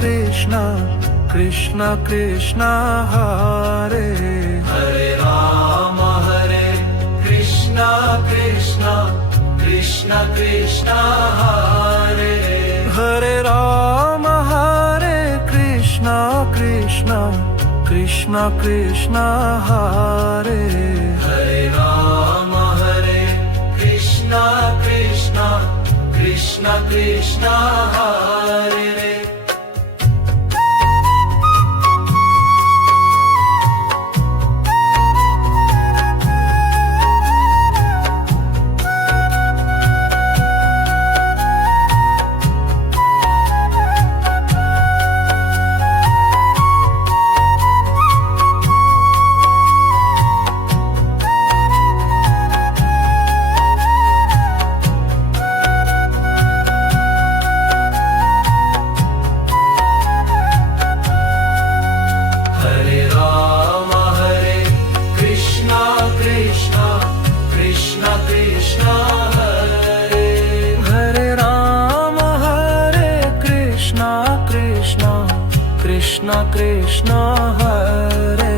Krishna Krishna Krishna Hare Hare Krishna Krishna Krishna Krishna Hare Hare Ram Hare Krishna Krishna Krishna Krishna Hare Hare Ram Hare Krishna Krishna Krishna Krishna Hare Krishna Krishna Hare